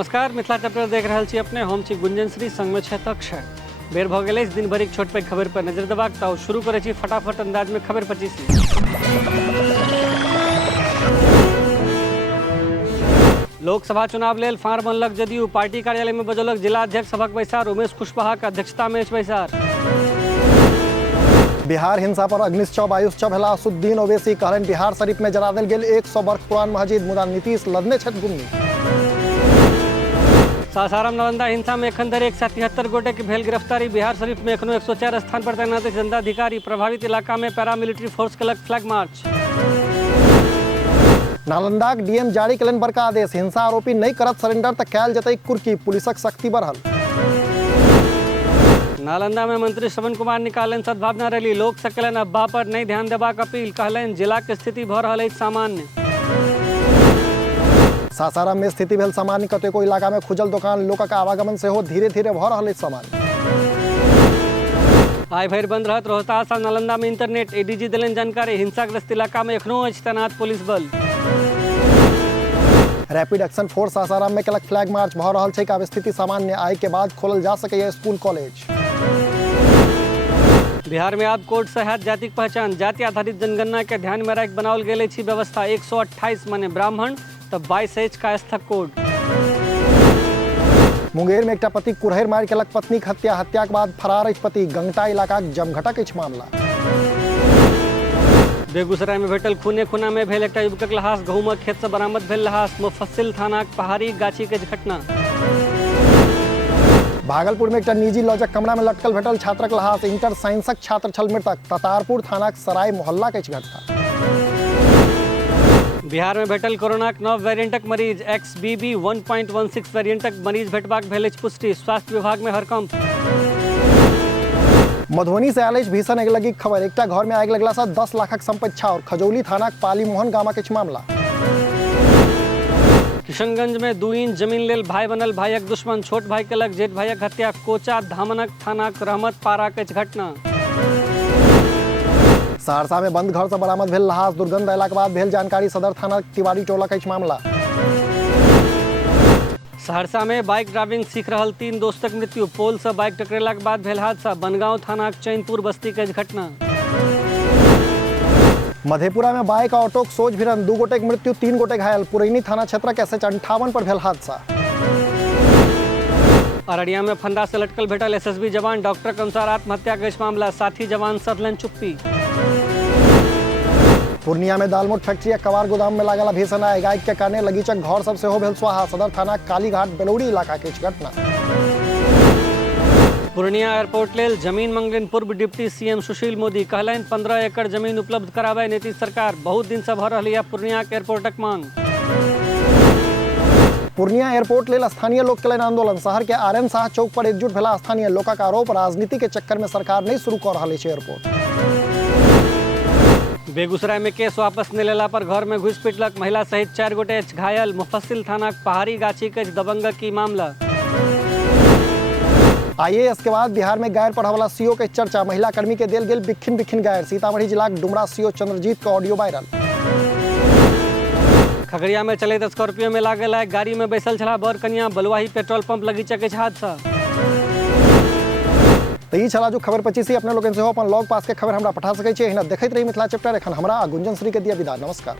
नमस्कार, मिथिला चैप्टर देख रहल छी अपने। हम छी गुंजन श्री, संग में छथि अक्षय। बेर भ गेल अछि दिन भरिक छोट पैघ खबर पर नजर देबाक, तऽ शुरू करै छी फटाफट अंदाज में खबर 25। लोकसभा चुनाव लेल फार बनलक जदयू। पार्टी कार्यालय में बजौलक जिला अध्यक्ष सभक बैसार। उमेश कुशवाहा के अध्यक्षता में अछि बैसार। बिहार हिंसा पर अग्निशव आयुषचव भेला असुद्दीन ओवैसी कहलनि बिहार शरीफ में जरा देल गेल 100 वर्ष पुरान मस्जिद, मुदा नीतीश लदने छथि गुम्मी। सासाराम नालंदा हिंसा में एखन धरि 173 गोटे के भेल गिरफ्तारी। बिहार शरीफ में एखनो 104 स्थान पर तैनात अछि दंडाधिकारी। प्रभावित इलाका में पैरामिलिट्री फोर्स केलक फ्लैग मार्च। नालंदाक डीएम जारी कयलनि बड़का आदेश, हिंसा आरोपी नहीं करत सरेंडर तऽ कयल जेतै कुर्की, पुलिसक सख्ती बढ़ल। नालंदा में मंत्री श्रवण कुमार निकालनि सद्भावना रैली। लोक से केलनि अफवाह पर नहीं ध्यान देबाक अपील। कहलनि जिला के स्थिति भऽ रहल अछि सामान्य। सासाराम में स्थिति भेल सामान्य, कतेको इलाका में खुजल दोकान, लोकक आवागमन सेहो धीरे धीरे भऽ रहल अछि सामान्य। आइ भरि बंद रहत रोहतास आ नालंदा में इंटरनेट। एडीजी देलनि जानकारी, हिंसाग्रस्त इलाका में एखनो अछि तैनात पुलिस बल। रैपिड एक्शन फोर्स सासाराम में केलक फ्लैग मार्च। भऽ रहल छै आब स्थिति सामान्य, आइ के बाद खोलल जा सकैए स्कूल कॉलेज। बिहार में आब कोड से हैत जातिक पहचान। जाति आधारित जनगणना के ध्यान में राखि बनाओल गेल अछि व्यवस्था। 128 माने ब्राह्मण तऽ 22 अछि कायस्थक कोड। मुंगेर में एकटा पति कुरहरि मारि केलक पत्नीक हत्या। हत्याक बाद फरार अछि पति। गंगटा इलाकाक जमघटक अछि मामला। बेगूसराय में भेटल खूने खुना में भेल एकटा युवकक लाश। गहूमक खेत से बरामद भेल लाश। मुफस्सिल थानाक पहाड़ी गाछी के घटना। भागलपुर में एकटा निजी लॉजक कमरा में लटकल भेटल छात्रक लाश। इंटर साइंसक छात्र छल मृतक। ततारपुर थानाक सराय मोहल्ला के अछि घटना। बिहार में भेटल कोरोनाक नव वेरिएंटक मरीज। XBB 1.16 वेरिएंटक मरीज भेटबाक भेल अछि पुष्टि। स्वास्थ्य विभाग में हड़कंप। मधुबनी से आयल अछि भीषण आगिलगीक खबर। एकटा घर में आगि लगला सँ 10 लाखक संपत्ति छाउर। खजौली थानाक पाली मोहन गामक अछि मामला। किशनगंज में 2 इंच जमीन लेल भाई बनल भाईक दुश्मन। छोट भाई केलक जेठ भाईक हत्या। कोचा धामनक थानाक रहमत पारा के घटना। सहरसा में बंद घर से बरामद भेल लाश। दुर्गंध अयलाक बाद भेल जानकारी, सदर थाना तिवारी टोलक अछि मामला। सहरसा में बाइक ड्राइविंग सीख रहल 3 दोस्तक मृत्यु। पोल से बाइक टकरेलाक बाद भेल हादसा। बनगांव थानाक चैनपुर बस्ती के घटना। मधेपुरा में बाइक आ ऑटोक सोझ भिड़न। 2 गोटेक मृत्यु, 3 गोटे घायल। पुरैनी थाना क्षेत्रक SH58 पर भेल हादसा। अररिया में फंदा से लटकल भेटल SSB जवान। डॉक्टर के अनुसार आत्महत्या के मामला। साथी जवान सधलनि चुप्पी। पूर्णिया में दालमोट फैक्ट्री कबाड़ गोदाम में लागल भीषण आगि। आगि के कारणे लगीचक घर सब सेहो भेल स्वाहा। सदर थाना कालीघाट बेलौड़ी इलाका के घटना। पूर्णिया एयरपोर्ट लेल जमीन मंगलनि पूर्व डिप्टी सीएम सुशील मोदी। कहलनि 15 एकड़ जमीन उपलब्ध कराबै नीतीश सरकार। बहुत दिन से भऽ रहल है पूर्णिया के एयरपोर्टक मांग। पूर्णिया एयरपोर्ट लेल स्थानीय लोक केलनि आंदोलन। शहर के RN शाह चौक पर एकजुट भेला स्थानीय लोकक आरोप, राजनीति के चक्कर में सरकार नहीं शुरू कऽ रहल अछि एयरपोर्ट। बेगूसराय में केस वापस नहीं लेला पर घर में घुस पिटलक महिला सहित 4 गोटे घायल। मुफस्सिल थानाक पहाड़ी गाछी के दबंगक की मामला। IAS के बाद बिहार में गायर पढ़ा वाला सीओ के चर्चा। महिला कर्मी के देल गेल बिखिन बिखिन गायर। सीतामढ़ी जिलाक डुमरा सीओ चंद्रजीत का ऑडियो वायरल। खगड़िया में चलैत स्कॉर्पियो में लागल आगि। गाड़ी में बैसल छला बर कनिया। बलुआही पेट्रोल पंप लगीचक अछि हादसा। तो ई छला जो खबर 25 अपने लोगन से हो अपन लॉग पास के खबर हमरा पठा सकै छी। एहिना देखैत रही मिथिला चैप्टर। एखन हमरा गुंजन श्री के दिया विदा। नमस्कार।